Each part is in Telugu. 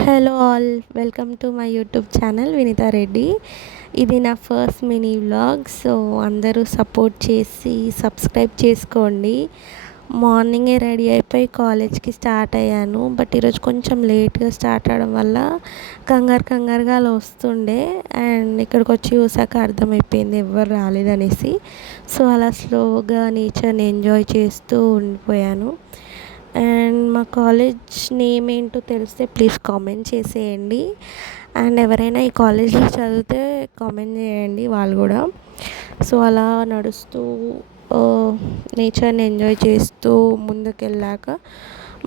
Hello all, welcome to my YouTube channel Vineeta Reddy. ఇది నా ఫస్ట్ మినీ వ్లాగ్. సో అందరూ సపోర్ట్ చేసి సబ్స్క్రైబ్ చేసుకోండి. మార్నింగే రెడీ అయిపోయి కాలేజ్కి స్టార్ట్ అయ్యాను. బట్ ఈరోజు కొంచెం లేట్గా స్టార్ట్ అవ్వడం వల్ల కంగారుగా అలా వస్తుండే. అండ్ ఇక్కడికి వచ్చి చూసాక అర్థమైపోయింది ఎవ్వరు రాలేదనేసి. సో అలా స్లోగా నేచర్ని ఎంజాయ్ చేస్తూ ఉండిపోయాను. అండ్ మా కాలేజ్ నేమ్ ఏంటో తెలిస్తే ప్లీజ్ కామెంట్ చేసేయండి. అండ్ ఎవరైనా ఈ కాలేజ్లో చదివితే కామెంట్ చేయండి వాళ్ళు కూడా. సో అలా నడుస్తూ నేచర్ని ఎంజాయ్ చేస్తూ ముందుకెళ్ళాక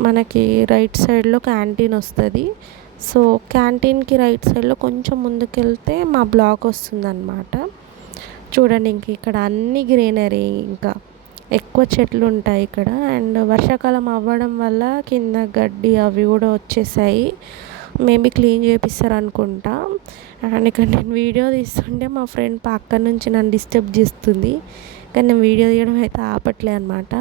మనకి రైట్ సైడ్లో క్యాంటీన్ వస్తుంది. సో క్యాంటీన్కి రైట్ సైడ్లో కొంచెం ముందుకెళ్తే మా బ్లాక్ వస్తుందన్నమాట. చూడండి, ఇంక ఇక్కడ అన్ని గ్రీనరీ, ఇంకా ఎక్కువ చెట్లు ఉంటాయి ఇక్కడ. అండ్ వర్షాకాలం అవ్వడం వల్ల కింద గడ్డి అవి కూడా వచ్చేసాయి. మేబీ క్లీన్ చేపిస్తారు అనుకుంటా. అండ్ ఇక్కడ నేను వీడియో తీస్తుంటే మా ఫ్రెండ్ పక్క నుంచి నన్ను డిస్టర్బ్ చేస్తుంది, కానీ నేను వీడియో తీయడం అయితే ఆపట్లే అనమాట.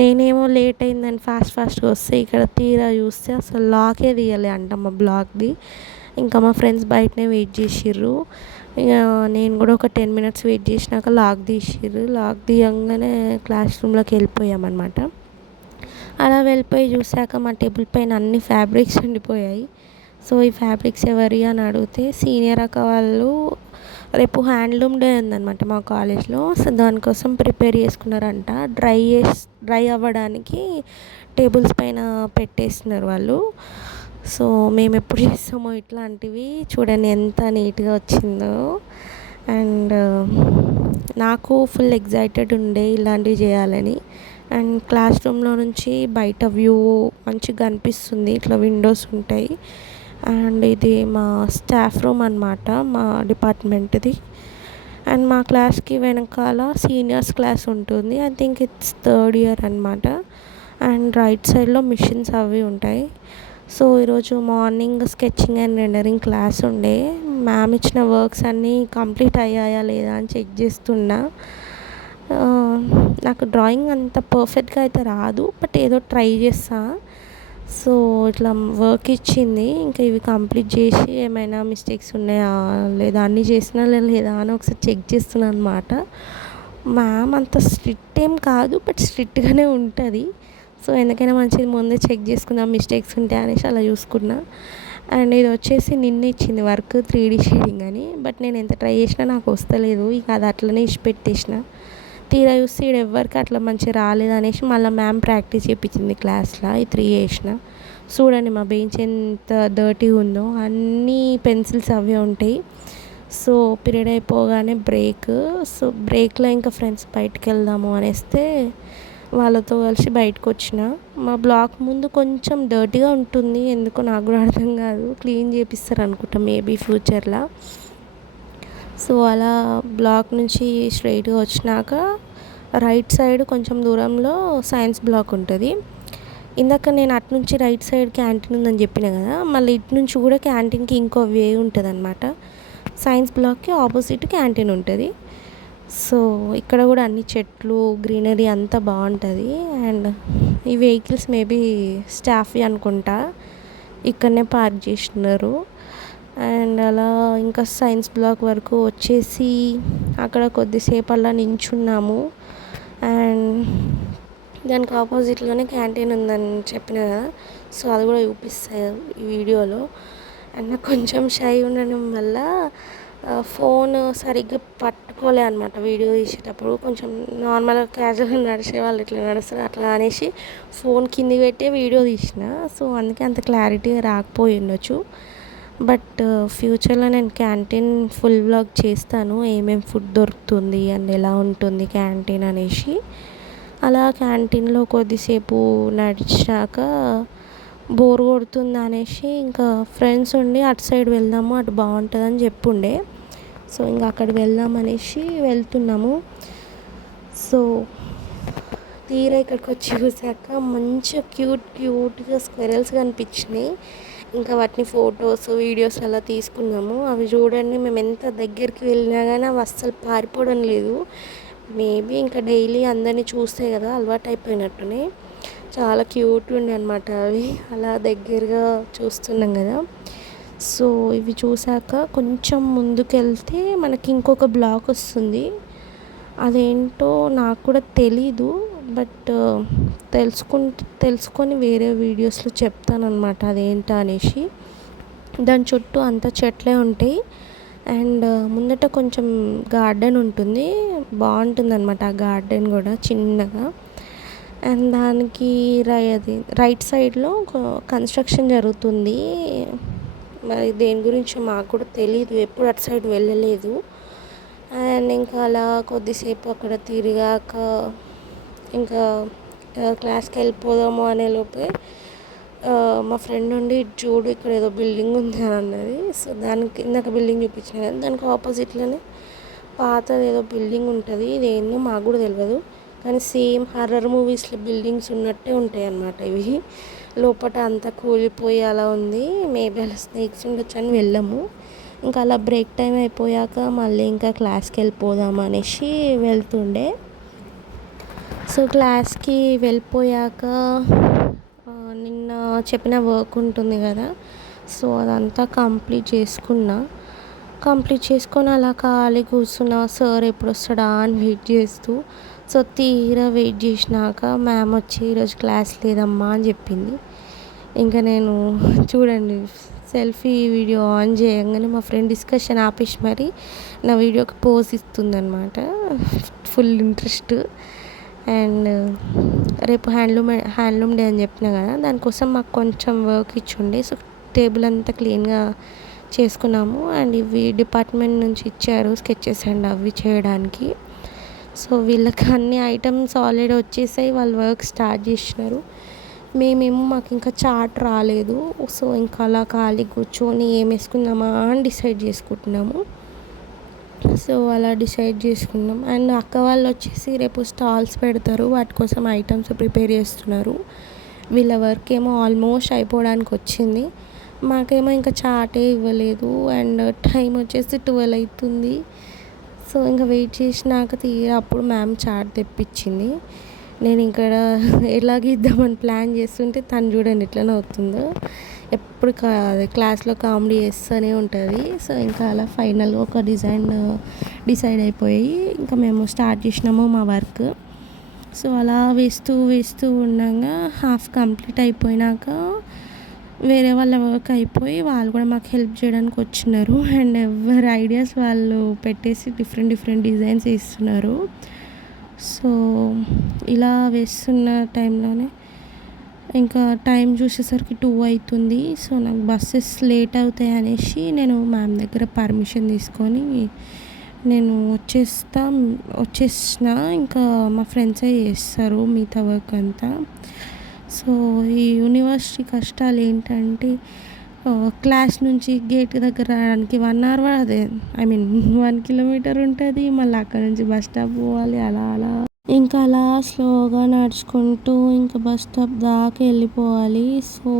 నేనేమో లేట్ అయిందని ఫాస్ట్గా వస్తే ఇక్కడ తీరా చూస్తే అసలు లాకే తీయలే అంట మా బ్లాగ్ది. ఇంకా మా ఫ్రెండ్స్ బయటనే వెయిట్ చేసిర్రు. ఇక నేను కూడా ఒక 10 minutes వెయిట్ చేసినాక లాక్ తీసిర్రు. లాక్ తీయంగానే క్లాస్ రూమ్లోకి వెళ్ళిపోయామన్నమాట. అలా వెళ్ళిపోయి చూసాక మా టేబుల్ పైన అన్ని ఫ్యాబ్రిక్స్ ఉండిపోయాయి. సో ఈ ఫ్యాబ్రిక్స్ ఎవరి అని అడిగితే సీనియర్ అక్క వాళ్ళు రేపు హ్యాండ్లూమ్ డే ఉందన్నమాట మా కాలేజ్లో. సో దానికోసం ప్రిపేర్ చేసుకున్నారంట. డ్రై అవ్వడానికి టేబుల్స్ పైన పెట్టేస్తున్నారు వాళ్ళు. సో మేము ఎప్పుడు చేస్తామో ఇట్లాంటివి. చూడండి ఎంత నీట్గా వచ్చిందో. అండ్ నాకు ఫుల్ ఎగ్జైటెడ్ ఉండే ఇలాంటివి చేయాలని. అండ్ క్లాస్ రూమ్లో నుంచి బయట వ్యూ మంచిగా కనిపిస్తుంది, ఇట్లా విండోస్ ఉంటాయి. అండ్ ఇది మా స్టాఫ్ రూమ్ అన్నమాట, మా డిపార్ట్మెంట్ది. అండ్ మా క్లాస్కి వెనకాల సీనియర్స్ క్లాస్ ఉంటుంది. I think it's 3rd year అనమాట. అండ్ రైట్ సైడ్లో మిషన్స్ అవి ఉంటాయి. సో ఈరోజు morning sketching and rendering class ఉండే. మ్యామ్ ఇచ్చిన వర్క్స్ అన్నీ కంప్లీట్ అయ్యాయా లేదా అని చెక్ చేస్తున్నా. నాకు డ్రాయింగ్ అంత పర్ఫెక్ట్గా అయితే రాదు, బట్ ఏదో ట్రై చేస్తా. సో ఇట్లా వర్క్ ఇచ్చింది, ఇంకా ఇవి కంప్లీట్ చేసి ఏమైనా మిస్టేక్స్ ఉన్నాయా లేదా, అన్నీ చేసినా లేదా అని ఒకసారి చెక్ చేస్తున్నాను అనమాట. మ్యామ్ అంత స్ట్రిక్ట్ ఏం కాదు, బట్ స్ట్రిక్ట్గానే ఉంటుంది. సో ఎందుకైనా మంచిది ముందే చెక్ చేసుకుందాం మిస్టేక్స్ ఉంటాయి అనేసి అలా చూసుకున్నా. అండ్ ఇది వచ్చేసి నిన్న ఇచ్చింది వర్క్ 3D షేడింగ్ అని. బట్ నేను ఎంత ట్రై చేసినా నాకు వస్తలేదు. ఇక అది అట్లనే ఇచ్చి పెట్టేసిన. తీరా చూస్తే ఇక్కడ ఎవ్వరికి అట్లా మంచిగా రాలేదు అనేసి మళ్ళీ మ్యామ్ ప్రాక్టీస్ చేయించింది క్లాస్లో. ఈ 3 వేసిన. చూడండి మా బెంచ్ ఎంత డర్టీగా ఉందో, అన్నీ పెన్సిల్స్ అవే ఉంటాయి. సో పీరియడ్ అయిపోగానే బ్రేక్. సో బ్రేక్లో ఇంకా ఫ్రెండ్స్ బయటకు వెళ్దాము అనేస్తే వాళ్ళతో కలిసి బయటకు వచ్చిన. మా బ్లాక్ ముందు కొంచెం డర్టీగా ఉంటుంది, ఎందుకో నాకు కూడా అర్థం కాదు. క్లీన్ చేపిస్తారు అనుకుంటా మేబీ ఫ్యూచర్లో. సో అలా బ్లాక్ నుంచి స్ట్రైట్గా వచ్చినాక రైట్ సైడ్ కొంచెం దూరంలో సైన్స్ బ్లాక్ ఉంటుంది. ఇందాక నేను అటు నుంచి రైట్ సైడ్ క్యాంటీన్ ఉందని చెప్పిన కదా, మళ్ళీ ఇటు నుంచి కూడా క్యాంటీన్కి ఇంకో వే ఉంటుంది అనమాట. సైన్స్ బ్లాక్కి ఆపోజిట్ క్యాంటీన్ ఉంటుంది. సో ఇక్కడ కూడా అన్ని చెట్లు గ్రీనరీ అంతా బాగుంటుంది. అండ్ ఈ వెహికల్స్ మేబీ స్టాఫ్వి అనుకుంటా, ఇక్కడనే పార్క్ చేసినారు. అండ్ అలా ఇంకా సైన్స్ బ్లాక్ వరకు వచ్చేసి అక్కడ కొద్దిసేపు అలా నించున్నాము. అండ్ దానికి ఆపోజిట్లోనే క్యాంటీన్ ఉందని చెప్పిన కదా, సో అది కూడా చూపిస్తాయి ఈ వీడియోలో. అండ్ నాకు కొంచెం షై ఉండడం వల్ల ఫోన్ సరిగ్గా పట్టుకోలే అనమాట వీడియో తీసేటప్పుడు. కొంచెం నార్మల్గా క్యాజువల్గా నడిచే వాళ్ళు ఇట్లా నడుస్తారు అట్లా అనేసి ఫోన్ కింది పెట్టే వీడియో తీసిన. సో అందుకే అంత క్లారిటీగా రాకపోయి ఉండొచ్చు. బట్ ఫ్యూచర్లో నేను క్యాంటీన్ ఫుల్ వ్లాగ్ చేస్తాను, ఏమేమి ఫుడ్ దొరుకుతుంది అండ్ ఎలా ఉంటుంది క్యాంటీన్ అనేసి. అలా క్యాంటీన్లో కొద్దిసేపు నడిచాక బోర్ కొడుతుంది అనేసి ఇంకా ఫ్రెండ్స్ ఉండి అటు సైడ్ వెళ్దాము, అటు బాగుంటుందని చెప్పుండే. సో ఇంకా అక్కడికి వెళ్దాం అనేసి వెళ్తున్నాము. సో తీరా ఇక్కడికి వచ్చి చూసాక మంచిగా క్యూట్గా స్క్వెరల్స్ కనిపించినాయి. ఇంకా వాటిని ఫొటోస్ వీడియోస్ అలా తీసుకున్నాము. అవి చూడండి, మేము ఎంత దగ్గరికి వెళ్ళినా కానీ అవి అస్సలు పారిపోవడం లేదు. మేబీ ఇంకా డైలీ అందరినీ చూస్తే కదా అలవాటు అయిపోయినట్టునే. చాలా క్యూట్ ఉండే అనమాట అవి. అలా దగ్గరగా చూస్తున్నాం కదా. సో ఇవి చూసాక కొంచెం ముందుకెళ్తే మనకి ఇంకొక బ్లాక్ వస్తుంది. అదేంటో నాకు కూడా తెలీదు. బట్ తెలుసుకొని వేరే వీడియోస్లో చెప్తానమాట అదేంటో అనేసి. దాని చుట్టూ అంతా చెట్లే ఉంటాయి. అండ్ ముందట కొంచెం గార్డెన్ ఉంటుంది, బాగుంటుంది అనమాట ఆ గార్డెన్ కూడా చిన్నగా. అండ్ దానికి అది రైట్ సైడ్లో కన్స్ట్రక్షన్ జరుగుతుంది. మరి దేని గురించో మాకు కూడా తెలీదు, ఎప్పుడు అటు సైడ్ వెళ్ళలేదు. అండ్ ఇంకా అలా కొద్దిసేపు అక్కడ తిరిగాక ఇంకా క్లాస్కి వెళ్ళిపోదాము అనే లోపే మా ఫ్రెండ్ ఉండి చూడు ఇక్కడ ఏదో బిల్డింగ్ ఉంది అని అన్నది. సో దానికి ఇందాక బిల్డింగ్ చూపించిన కదా, దానికి ఆపోజిట్లోనే పాతది ఏదో బిల్డింగ్ ఉంటుంది. ఇది ఏందో మాకు కూడా తెలియదు, కానీ సేమ్ హర్రర్ మూవీస్లో బిల్డింగ్స్ ఉన్నట్టే ఉంటాయి అన్నమాట ఇవి. లోపల అంతా కూలిపోయి అలా ఉంది. మేబీ అలా స్నేక్స్ ఉండొచ్చు అని వెళ్ళాము. ఇంకా అలా బ్రేక్ టైం అయిపోయాక మళ్ళీ ఇంకా క్లాస్కి వెళ్ళిపోదాం అనేసి వెళ్తుండే. సో క్లాస్కి వెళ్ళిపోయాక నిన్న చెప్పిన వర్క్ ఉంటుంది కదా, సో అదంతా కంప్లీట్ చేసుకొని అలా ఖాళీ కూర్చున్నా. సార్ ఎప్పుడు వస్తాడా అని వెయిట్ చేస్తూ. సో తీరా వెయిట్ చేసినాక మ్యామ్ వచ్చి ఈరోజు క్లాస్ లేదమ్మా అని చెప్పింది. ఇంకా నేను చూడండి సెల్ఫీ వీడియో ఆన్ చేయగానే మా ఫ్రెండ్ డిస్కషన్ ఆపేసి మరి నా వీడియోకి పోజ్ ఇస్తుందన్నమాట, ఫుల్ ఇంట్రెస్ట్. అండ్ రేపు హ్యాండ్లూమ్ డే అని చెప్పినా కదా, దానికోసం మాకు కొంచెం వర్క్ ఇచ్చుండే. సో టేబుల్ అంతా క్లీన్గా చేసుకున్నాము. అండ్ ఇవి డిపార్ట్మెంట్ నుంచి ఇచ్చారు స్కెచెస్ అండ్ అవి చేయడానికి. సో వీళ్ళకి అన్ని ఐటమ్స్ ఆల్రెడీ వచ్చేసాయి, వాళ్ళు వర్క్ స్టార్ట్ చేసినారు. మేమేమో మాకు ఇంకా చార్ట్ రాలేదు. సో ఇంకా అలా ఖాళీ కూర్చొని ఏం వేసుకుందామా అని డిసైడ్ చేసుకుంటున్నాము. సో అలా డిసైడ్ చేసుకున్నాం. అండ్ అక్క వాళ్ళు వచ్చేసి రేపు స్టాల్స్ పెడతారు, వాటి కోసం ఐటమ్స్ ప్రిపేర్ చేస్తున్నారు. వీళ్ళ వర్క్ ఏమో ఆల్మోస్ట్ అయిపోవడానికి వచ్చింది. మాకేమో ఇంకా చాటే ఇవ్వలేదు. అండ్ టైం వచ్చేసి 12 అవుతుంది. సో ఇంకా వెయిట్ చేసినాక తీరా అప్పుడు మ్యామ్ చాట్ తెప్పించింది. నేను ఇక్కడ ఎలాగిద్దామని ప్లాన్ చేస్తుంటే తను చూడండి ఎట్లా నవ్వుతుందో. ఎప్పుడు క్లాస్లో కామెడీ చేస్తూనే ఉంటుంది. సో ఇంకా అలా ఫైనల్గా ఒక డిసైడ్ అయిపోయి ఇంకా మేము స్టార్ట్ చేసినాము మా వర్క్. సో అలా వేస్తూ ఉండగా హాఫ్ కంప్లీట్ అయిపోయినాక వేరే వాళ్ళ వర్క్ అయిపోయి వాళ్ళు కూడా మాకు హెల్ప్ చేయడానికి వచ్చినారు. అండ్ ఎవరి ఐడియాస్ వాళ్ళు పెట్టేసి డిఫరెంట్ డిజైన్స్ వేస్తున్నారు. సో ఇలా వేస్తున్న టైంలోనే ఇంకా టైం చూసేసరికి 2 అవుతుంది. సో నాకు బస్సెస్ లేట్ అవుతాయి అనేసి నేను మ్యామ్ దగ్గర పర్మిషన్ తీసుకొని నేను వచ్చేసిన. ఇంకా మా ఫ్రెండ్సే చేస్తారు మిగతా వర్క్ అంతా. సో ఈ యూనివర్సిటీ కష్టాలు ఏంటంటే క్లాస్ నుంచి గేట్ దగ్గర రావడానికి 1 hour అదే 1 kilometer ఉంటుంది. మళ్ళీ అక్కడ నుంచి బస్ స్టాప్ పోవాలి. అలా ఇంకా అలా స్లోగా నడుచుకుంటూ ఇంకా బస్ స్టాప్ దాకా వెళ్ళిపోవాలి. సో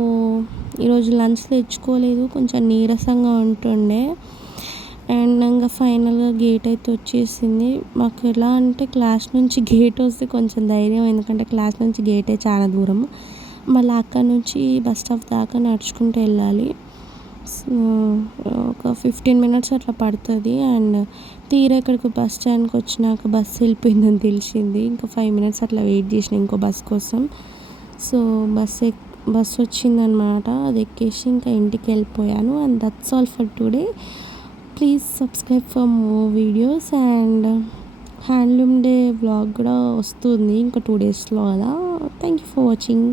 ఈరోజు లంచ్ తెచ్చుకోలేదు, కొంచెం నీరసంగా ఉంటుండే. అండ్ ఇంకా ఫైనల్గా గేట్ అయితే వచ్చేసింది. మాకు ఎలా అంటే క్లాస్ నుంచి గేట్ వస్తే కొంచెం ధైర్యం, ఎందుకంటే క్లాస్ నుంచి గేటే చాలా దూరం. మళ్ళీ అక్కడ నుంచి బస్ స్టాప్ దాకా నడుచుకుంటూ వెళ్ళాలి. ఒక 15 minutes అట్లా పడుతుంది. అండ్ తీరా ఇక్కడికి బస్ స్టాండ్కి వచ్చినాక బస్సు వెళ్ళిపోయిందని తెలిసింది. ఇంకా 5 minutes అట్లా వెయిట్ చేసిన ఇంకో బస్ కోసం. సో బస్ వచ్చిందనమాట, అది ఎక్కేసి ఇంకా ఇంటికి వెళ్ళిపోయాను. And that's all for today. Please subscribe for more videos. And handloom day vlog కూడా వస్తుంది ఇంకా 2 daysలో అలా. Thank you for watching.